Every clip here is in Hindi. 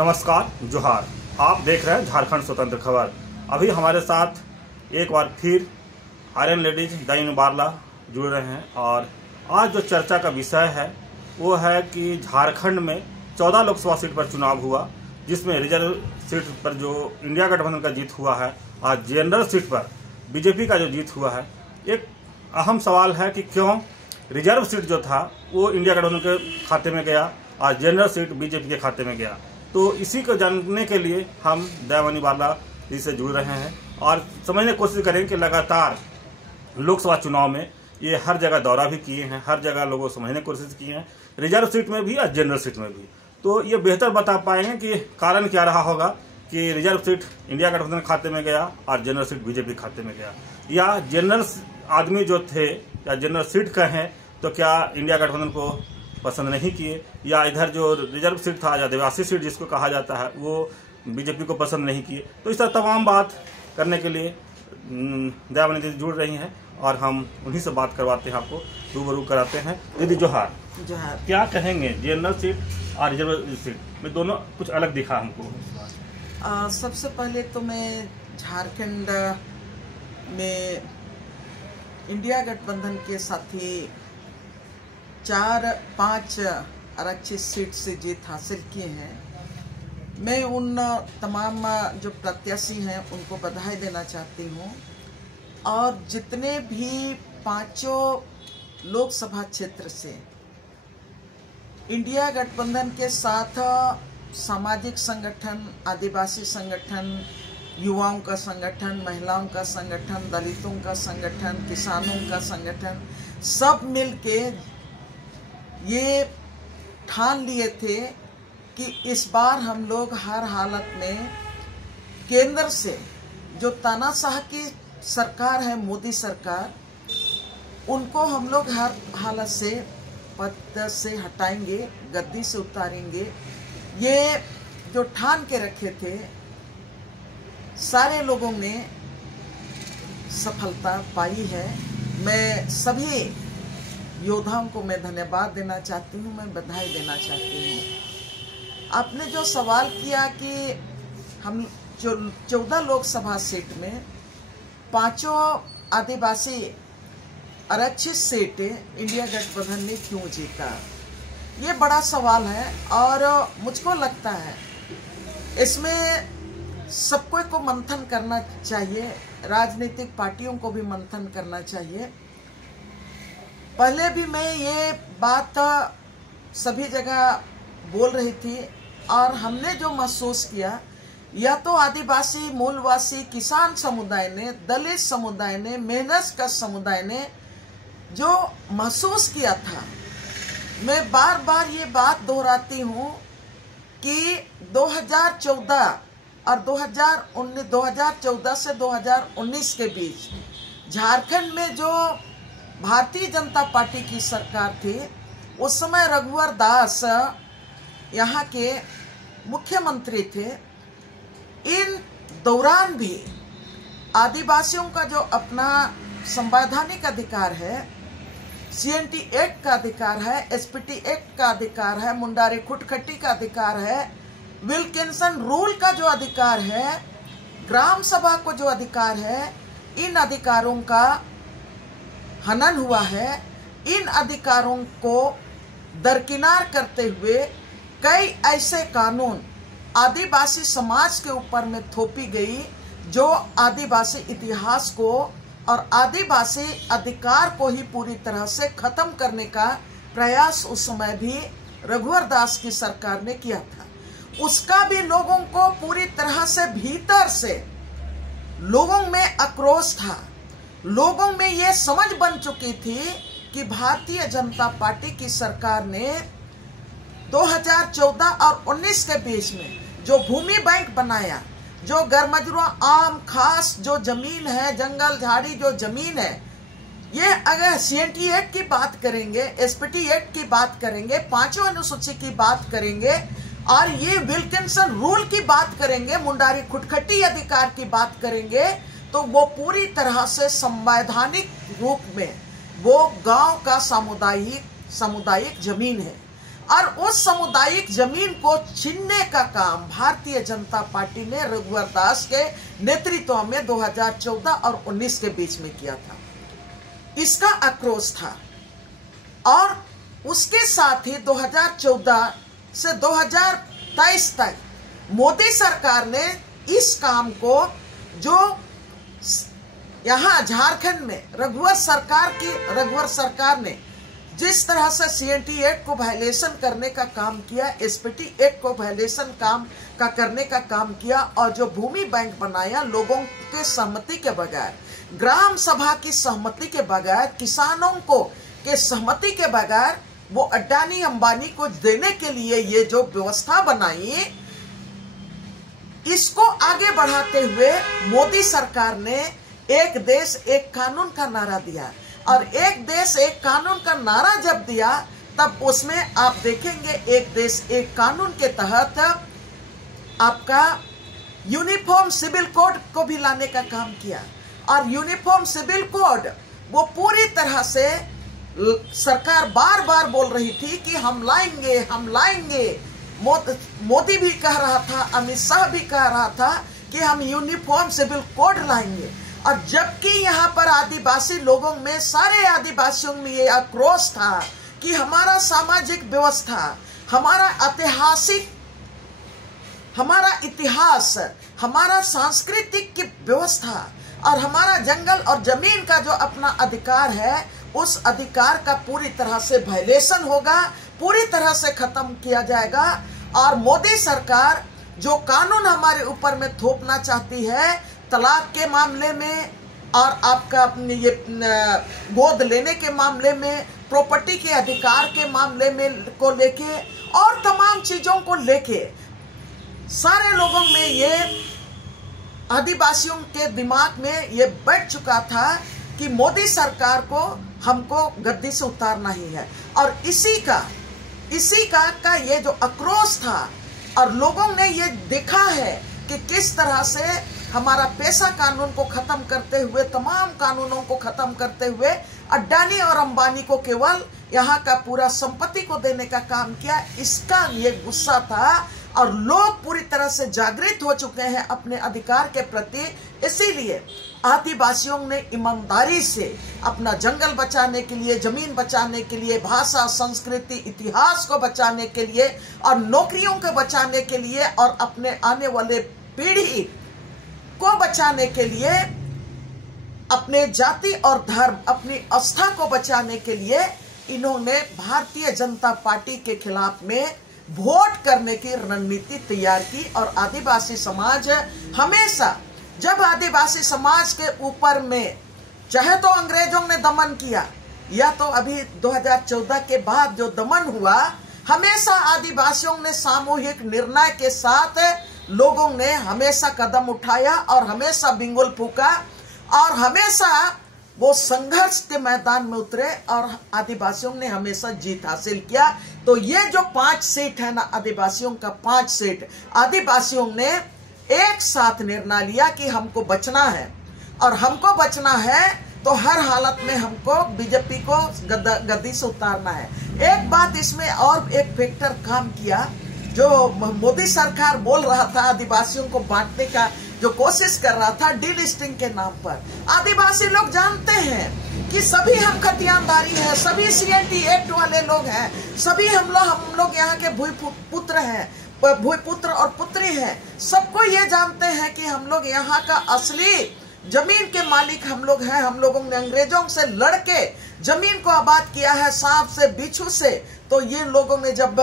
नमस्कार, जोहार। आप देख रहे हैं झारखंड स्वतंत्र खबर। अभी हमारे साथ एक बार फिर आयरन लेडीज दाइन बारला जुड़ रहे हैं और आज जो चर्चा का विषय है वो है कि झारखंड में 14 लोकसभा सीट पर चुनाव हुआ, जिसमें रिजर्व सीट पर जो इंडिया गठबंधन का जीत हुआ है और जनरल सीट पर बीजेपी का जो जीत हुआ है। एक अहम सवाल है कि क्यों रिजर्व सीट जो था वो इंडिया गठबंधन के खाते में गया और जनरल सीट बीजेपी के खाते में गया। तो इसी को जानने के लिए हम दयामणि बारला जी से जुड़ रहे हैं और समझने की कोशिश करेंगे कि लगातार लोकसभा चुनाव में ये हर जगह दौरा भी किए हैं, हर जगह लोगों को समझने की कोशिश की है, रिजर्व सीट में भी और जनरल सीट में भी। तो ये बेहतर बता पाएंगे कि कारण क्या रहा होगा कि रिजर्व सीट इंडिया गठबंधन खाते में गया और जनरल सीट बीजेपी खाते में गया, या जनरल आदमी जो थे या जनरल सीट कहें तो क्या इंडिया गठबंधन को पसंद नहीं किए, या इधर जो रिजर्व सीट था या आदिवासी सीट जिसको कहा जाता है वो बीजेपी को पसंद नहीं किए। तो इस तरह तमाम बात करने के लिए दयामणि दीदी जुड़ रही हैं और हम उन्हीं से बात करवाते हैं, आपको रूबरू कराते हैं। दीदी जोहार। जोहार। क्या कहेंगे जनरल सीट और रिजर्व सीट में दोनों कुछ अलग दिखा हमको? सबसे पहले तो मैं झारखंड में इंडिया गठबंधन के साथी 4-5 आरक्षित सीट से जीत हासिल किए हैं। मैं उन तमाम जो प्रत्याशी हैं उनको बधाई देना चाहती हूँ और जितने भी 5 लोकसभा क्षेत्र से इंडिया गठबंधन के साथ सामाजिक संगठन, आदिवासी संगठन, युवाओं का संगठन, महिलाओं का संगठन, दलितों का संगठन, किसानों का संगठन, सब मिलके ये ठान लिए थे कि इस बार हम लोग हर हालत में केंद्र से जो तानाशाह की सरकार है, मोदी सरकार, उनको हम लोग हर हालत से पद से हटाएंगे, गद्दी से उतारेंगे। ये जो ठान के रखे थे सारे लोगों ने सफलता पाई है। मैं सभी योद्धाओं को मैं धन्यवाद देना चाहती हूँ, मैं बधाई देना चाहती हूँ। आपने जो सवाल किया कि हम जो 14 लोकसभा सीट में 5 आदिवासी आरक्षित सीट इंडिया गठबंधन ने क्यों जीता, ये बड़ा सवाल है और मुझको लगता है इसमें सबको को मंथन करना चाहिए, राजनीतिक पार्टियों को भी मंथन करना चाहिए। पहले भी मैं ये बात सभी जगह बोल रही थी और हमने जो महसूस किया, या तो आदिवासी मूलवासी किसान समुदाय ने, दलित समुदाय ने, मेहनतकश समुदाय ने जो महसूस किया था, मैं बार बार ये बात दोहराती हूँ कि 2014 और 2014 से 2019 के बीच झारखंड में जो भारतीय जनता पार्टी की सरकार थी, उस समय रघुवर दास यहाँ के मुख्यमंत्री थे। इन दौरान भी आदिवासियों का जो अपना संवैधानिक अधिकार है, CNT एक्ट का अधिकार है, SPT एक्ट का अधिकार है, मुंडारी खुटखटी का अधिकार है, विल्किंसन रूल का जो अधिकार है, ग्राम सभा को जो अधिकार है, इन अधिकारों का हनन हुआ है। इन अधिकारों को दरकिनार करते हुए कई ऐसे कानून आदिवासी समाज के ऊपर में थोपी गई जो आदिवासी इतिहास को और आदिवासी अधिकार को ही पूरी तरह से खत्म करने का प्रयास उस समय भी रघुवर दास की सरकार ने किया था। उसका भी लोगों को पूरी तरह से भीतर से लोगों में आक्रोश था। लोगों में ये समझ बन चुकी थी कि भारतीय जनता पार्टी की सरकार ने 2014 और 19 के बीच में जो भूमि बैंक बनाया, जो गरमजरुआ आम खास जो जमीन है, जंगल झाड़ी जो जमीन है, ये अगर CNT एक्ट की बात करेंगे, SPT एक्ट की बात करेंगे, 5वीं अनुसूची की बात करेंगे और ये विल्किंसन रूल की बात करेंगे, मुंडारी खुटखटी अधिकार की बात करेंगे, तो वो पूरी तरह से संवैधानिक रूप में वो गांव का सामुदायिक जमीन है। और उस सामुदायिक जमीन को छीनने का काम भारतीय जनता पार्टी ने रघुवर दास के नेतृत्व में 2014 और 19 के बीच में किया था। इसका आक्रोश था। और उसके साथ ही 2014 से 2023 तक मोदी सरकार ने इस काम को, जो यहाँ झारखंड में रघुवर सरकार ने जिस तरह से CNT एक्ट को वायलेशन करने का काम किया, SPT एक्ट को वायलेशन करने का काम किया, और जो भूमि बैंक बनाया लोगों के सहमति के बगैर, ग्राम सभा की सहमति के बगैर, किसानों को के सहमति के बगैर, वो अडानी अंबानी को देने के लिए ये जो व्यवस्था बनाई, इसको आगे बढ़ाते हुए मोदी सरकार ने एक देश एक कानून का नारा दिया। और एक देश एक कानून का नारा जब दिया, तब उसमें आप देखेंगे एक देश एक कानून के तहत आपका यूनिफॉर्म सिविल कोड को भी लाने का काम किया। और यूनिफॉर्म सिविल कोड वो पूरी तरह से सरकार बार बार बोल रही थी कि हम लाएंगे। मोदी भी कह रहा था, अमित शाह भी कह रहा था कि हम यूनिफॉर्म सिविल कोड लाएंगे। और जबकि यहाँ पर आदिवासी लोगों में, सारे आदिवासियों में ये आक्रोश था कि हमारा सामाजिक व्यवस्था, हमारा इतिहास, हमारा सांस्कृतिक की व्यवस्था और हमारा जंगल और जमीन का जो अपना अधिकार है, उस अधिकार का पूरी तरह से वायलेशन होगा, पूरी तरह से खत्म किया जाएगा। और मोदी सरकार जो कानून हमारे ऊपर में थोपना चाहती है, तलाक के मामले में और आपका ये गोद लेने के मामले में, प्रॉपर्टी के अधिकार के मामले में को लेके और तमाम चीजों को लेके, सारे लोगों में ये आदिवासियों के दिमाग में ये बैठ चुका था कि मोदी सरकार को हमको गद्दी से उतारना ही है। और इसी का ये जो आक्रोश था, और लोगों ने ये देखा है कि किस तरह से हमारा पेशा कानून को खत्म करते हुए, तमाम कानूनों को खत्म करते हुए, अडानी और अंबानी को केवल यहाँ का पूरा संपत्ति को देने का काम किया। इसका ये गुस्सा था और लोग पूरी तरह से जागृत हो चुके हैं अपने अधिकार के प्रति। इसीलिए आदिवासियों ने ईमानदारी से अपना जंगल बचाने के लिए, जमीन बचाने के लिए, भाषा, संस्कृति, इतिहास को बचाने के लिए और नौकरियों को बचाने के लिए और अपने आने वाले पीढ़ी को बचाने के लिए, अपने जाति और धर्म, अपनी आस्था को बचाने के लिए इन्होंने भारतीय जनता पार्टी के खिलाफ में वोट करने की रणनीति तैयार की। और आदिवासी समाज हमेशा, जब आदिवासी समाज के ऊपर में चाहे तो अंग्रेजों ने दमन किया या तो अभी 2014 के बाद जो दमन हुआ, हमेशा आदिवासियों ने सामूहिक निर्णय के साथ लोगों ने हमेशा कदम उठाया और हमेशा बिंगुल फूका और हमेशा वो संघर्ष के मैदान में उतरे और आदिवासियों ने हमेशा जीत हासिल किया। तो ये जो 5 सीट है ना, आदिवासियों का 5 सीट, आदिवासियों ने एक साथ निर्णय लिया कि हमको बचना है और हमको बचना है तो हर हालत में हमको बीजेपी को गद्दी से उतारना है। एक बात इसमें और एक फैक्टर काम किया, जो मोदी सरकार बोल रहा था आदिवासियों को बांटने का जो कोशिश कर रहा था डीलिस्टिंग के नाम पर। आदिवासी लोग जानते हैं कि सभी हम खतियानदारी हैं, सभी CNT एक्ट वाले लोग हैं, सभी हम लोग यहाँ के भूपुत्र हैं, भूपुत्र और पुत्री हैं। सबको ये जानते हैं कि हम लोग यहाँ का असली जमीन के मालिक हम लोग हैं। हम लोगों ने अंग्रेजों से लड़के जमीन को आबाद किया है, सांप से, बिच्छू से। तो ये लोगों ने, जब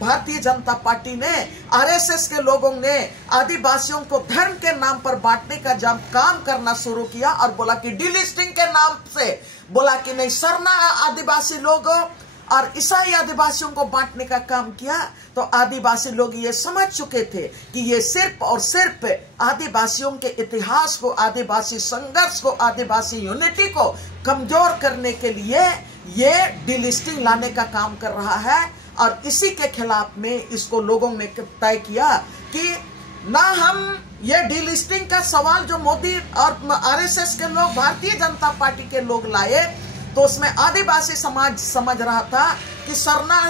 भारतीय जनता पार्टी ने, RSS के लोगों ने आदिवासियों को धर्म के नाम पर बांटने का जब काम करना शुरू किया और बोला कि डीलिस्टिंग के नाम से बोला कि नहीं, सरना आदिवासी लोगों और ईसाई आदिवासियों को बांटने का काम किया, तो आदिवासी लोग ये समझ चुके थे कि ये सिर्फ और सिर्फ आदिवासियों के इतिहास को, आदिवासी संघर्ष को, आदिवासी यूनिटी को कमजोर करने के लिए ये डीलिस्टिंग लाने का काम कर रहा है। और इसी के खिलाफ में इसको लोगों ने तय किया कि ना हम ये डीलिस्टिंग का सवाल जो मोदी और RSS के लोग, भारतीय जनता पार्टी के लोग लाए, तो उसमें आदिवासी समाज समझ रहा था कि सरना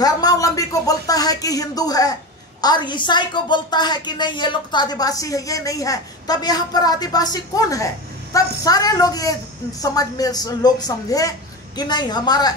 धर्मावलंबी को बोलता है कि हिंदू है और ईसाई को बोलता है कि नहीं ये लोग तो आदिवासी है, ये नहीं है, तब यहाँ पर आदिवासी कौन है? तब सारे लोग ये समझ में लोग समझे कि नहीं, हमारा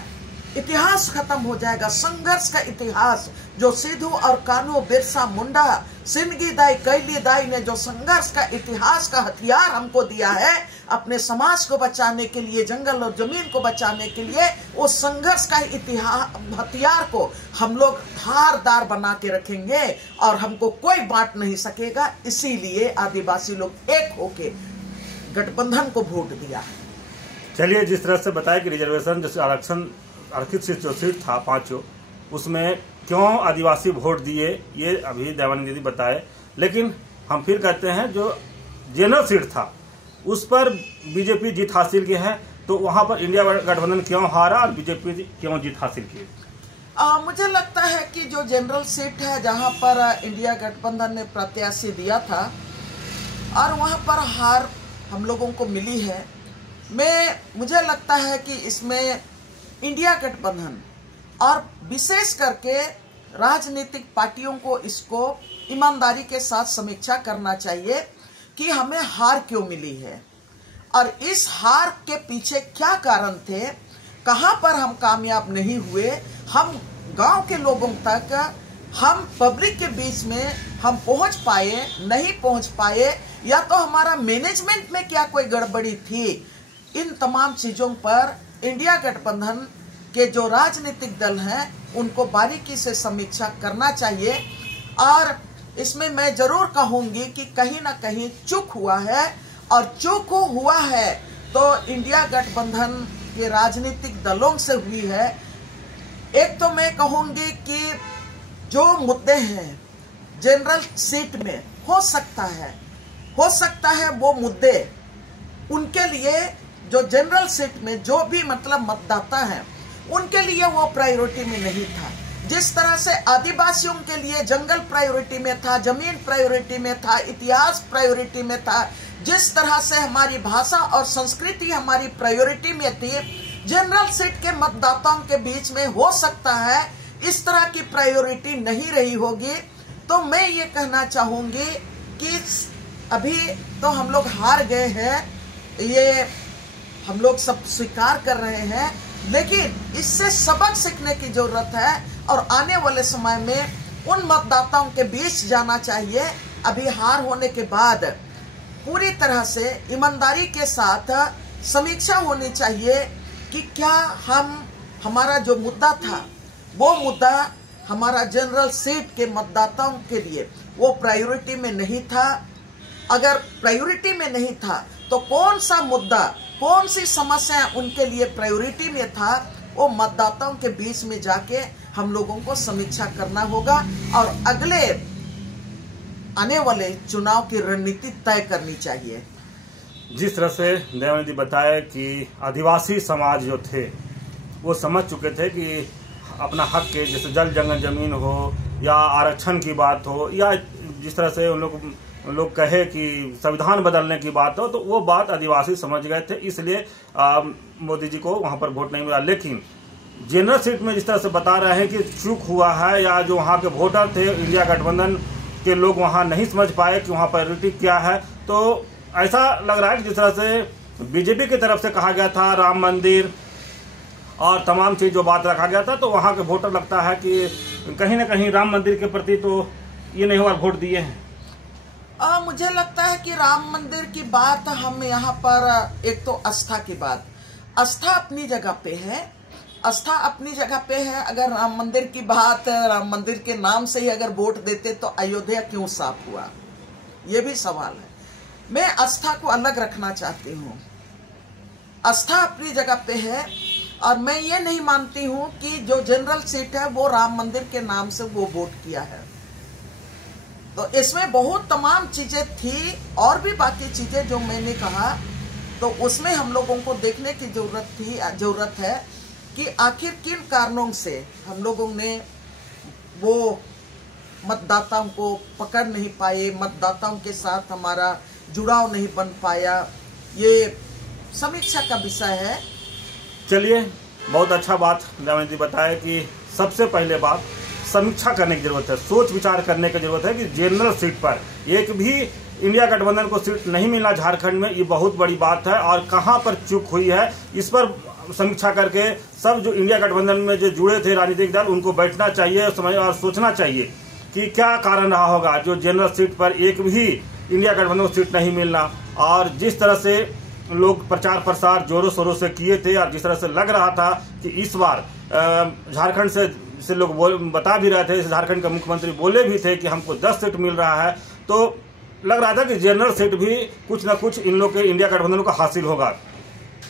इतिहास खत्म हो जाएगा। संघर्ष का इतिहास जो सिद्धू और कान्हू, बिरसा मुंडा, सिंदगी दाई, कैली दाई ने जो संघर्ष का इतिहास का हथियार हमको दिया है अपने समाज को बचाने के लिए, जंगल और जमीन को बचाने के लिए, उस संघर्ष का इतिहास हथियार को हम लोग धारदार बना के रखेंगे और हमको कोई बांट नहीं सकेगा। इसीलिए आदिवासी लोग एक होके गठबंधन को वोट दिया। चलिए, जिस तरह से बताया कि रिजर्वेशन जैसे आरक्षण आरक्षित जो सीट था 5, उसमें क्यों आदिवासी वोट दिए, ये अभी देवानंद दीदी बताए। लेकिन हम फिर कहते हैं जो जनरल सीट था उस पर बीजेपी जीत हासिल की है, तो वहां पर इंडिया गठबंधन क्यों हारा और बीजेपी क्यों जीत हासिल की? मुझे लगता है कि जो जनरल सीट है जहां पर इंडिया गठबंधन ने प्रत्याशी दिया था और वहां पर हार हम लोगों को मिली है, मुझे लगता है कि इसमें इंडिया गठबंधन और विशेष करके राजनीतिक पार्टियों को इसको ईमानदारी के साथ समीक्षा करना चाहिए कि हमें हार क्यों मिली है और इस हार के पीछे क्या कारण थे, कहां पर हम कामयाब नहीं हुए, हम गांव के लोगों तक, हम पब्लिक के बीच में हम पहुंच पाए, नहीं पहुंच पाए, या तो हमारा मैनेजमेंट में क्या कोई गड़बड़ी थी। इन तमाम चीजों पर इंडिया गठबंधन के जो राजनीतिक दल हैं उनको बारीकी से समीक्षा करना चाहिए और इसमें मैं जरूर कहूंगी कि कहीं ना कहीं चूक हुआ है और चूक हुआ है तो इंडिया गठबंधन के राजनीतिक दलों से हुई है। एक तो मैं कहूंगी कि जो मुद्दे हैं जनरल सीट में हो सकता है वो मुद्दे उनके लिए जो जनरल सीट में जो भी मतलब मतदाता हैं उनके लिए वो प्रायोरिटी में नहीं था। जिस तरह से आदिवासियों के लिए जंगल प्रायोरिटी में था, जमीन प्रायोरिटी में था, इतिहास प्रायोरिटी में था, जिस तरह से हमारी भाषा और संस्कृति हमारी प्रायोरिटी में थी, जनरल सीट के मतदाताओं के बीच में हो सकता है इस तरह की प्रायोरिटी नहीं रही होगी। तो मैं ये कहना चाहूंगी कि अभी तो हम लोग हार गए हैं, ये हम लोग सब स्वीकार कर रहे हैं, लेकिन इससे सबक सीखने की जरूरत है और आने वाले समय में उन मतदाताओं के बीच जाना चाहिए। अभी हार होने के बाद पूरी तरह से ईमानदारी के साथ समीक्षा होनी चाहिए कि क्या हमारा जो मुद्दा था वो मुद्दा हमारा जनरल सीट के मतदाताओं के लिए वो प्रायोरिटी में नहीं था। अगर प्रायोरिटी में नहीं था तो कौन सा मुद्दा, कौन सी समस्या उनके लिए प्रायोरिटी में था, वो मतदाताओं के बीच में जाके हम लोगों को समीक्षा करना होगा और अगले आने वाले चुनाव की रणनीति तय करनी चाहिए। जिस तरह से देवानंद जी बताया कि आदिवासी समाज जो थे वो समझ चुके थे कि अपना हक के, जैसे जल जंगल जमीन हो या आरक्षण की बात हो या जिस तरह से उन लोग कहे कि संविधान बदलने की बात हो, तो वो बात आदिवासी समझ गए थे, इसलिए मोदी जी को वहां पर वोट नहीं मिला। लेकिन जनरल सीट में जिस तरह से बता रहे हैं कि चूक हुआ है या जो वहां के वोटर थे इंडिया गठबंधन के लोग वहां नहीं समझ पाए कि वहां प्रायोरिटी क्या है, तो ऐसा लग रहा है कि जिस तरह से बीजेपी की तरफ से कहा गया था राम मंदिर और तमाम चीज जो बात रखा गया था, तो वहां के वोटर लगता है कि कहीं ना कहीं राम मंदिर के प्रति तो ये नहीं हुआ वोट दिए हैं। मुझे लगता है कि राम मंदिर की बात हम यहाँ पर, एक तो आस्था की बात, आस्था अपनी जगह पे है, आस्था अपनी जगह पे है। अगर राम मंदिर की बात, राम मंदिर के नाम से ही अगर वोट देते तो अयोध्या क्यों साफ हुआ, ये भी सवाल है। मैं आस्था को अलग रखना चाहती हूँ। आस्था अपनी जगह पे है और मैं ये नहीं मानती हूँ कि जो जनरल सीट है वो राम मंदिर के नाम से वो वोट किया है। तो इसमें बहुत तमाम चीजें थी और भी बाकी चीजें जो मैंने कहा, तो उसमें हम लोगों को देखने की जरूरत है कि आखिर किन कारणों से हम लोगों ने वो मतदाताओं को पकड़ नहीं पाए, मतदाताओं के साथ हमारा जुड़ाव नहीं बन पाया, ये समीक्षा का विषय है। चलिए, बहुत अच्छा बात देवानंद जी बताया कि सबसे पहले बात समीक्षा करने की जरूरत है, सोच विचार करने की जरूरत है कि जनरल सीट पर एक भी इंडिया गठबंधन को सीट नहीं मिला झारखंड में, ये बहुत बड़ी बात है। और कहां पर चूक हुई है इस पर समीक्षा करके सब जो इंडिया गठबंधन में जो जुड़े थे राजनीतिक दल, उनको बैठना चाहिए और सोचना चाहिए कि क्या कारण रहा होगा जो जनरल सीट पर एक भी इंडिया गठबंधन को सीट नहीं मिलना। और जिस तरह से लोग प्रचार प्रसार जोरों शोरों से किए थे और जिस तरह से लग रहा था कि इस बार झारखंड से लोग बता भी रहे थे, झारखंड के मुख्यमंत्री बोले भी थे कि हमको 10 सीट मिल रहा है, तो लग रहा था कि जनरल सीट भी कुछ न कुछ इन लोग के इंडिया गठबंधन को हासिल होगा।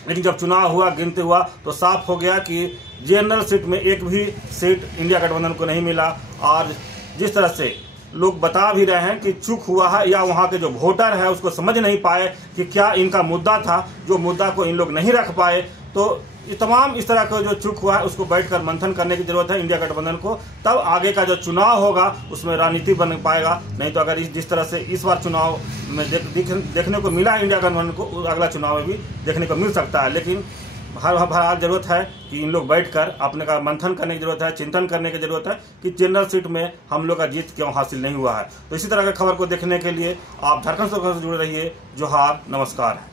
लेकिन जब चुनाव हुआ, गिनते हुआ, तो साफ हो गया कि जनरल सीट में एक भी सीट इंडिया गठबंधन को नहीं मिला। और जिस तरह से लोग बता भी रहे हैं कि चूक हुआ है या वहाँ के जो वोटर है उसको समझ नहीं पाए कि क्या इनका मुद्दा था, जो मुद्दा को इन लोग नहीं रख पाए। तो ये तमाम इस तरह का जो चूक हुआ है उसको बैठकर मंथन करने की जरूरत है इंडिया गठबंधन को, तब आगे का जो चुनाव होगा उसमें रणनीति बन पाएगा। नहीं तो अगर जिस तरह से इस बार चुनाव में देखने को मिला इंडिया गठबंधन को, अगला चुनाव में भी देखने को मिल सकता है। लेकिन हर हाल जरूरत है कि इन लोग बैठकर अपने का मंथन करने की जरूरत है, चिंतन करने की जरूरत है कि जनरल सीट में हम लोग का जीत क्यों हासिल नहीं हुआ है। तो इसी तरह की खबर को देखने के लिए आप झारखंड से जुड़े रहिए। जोहार, नमस्कार।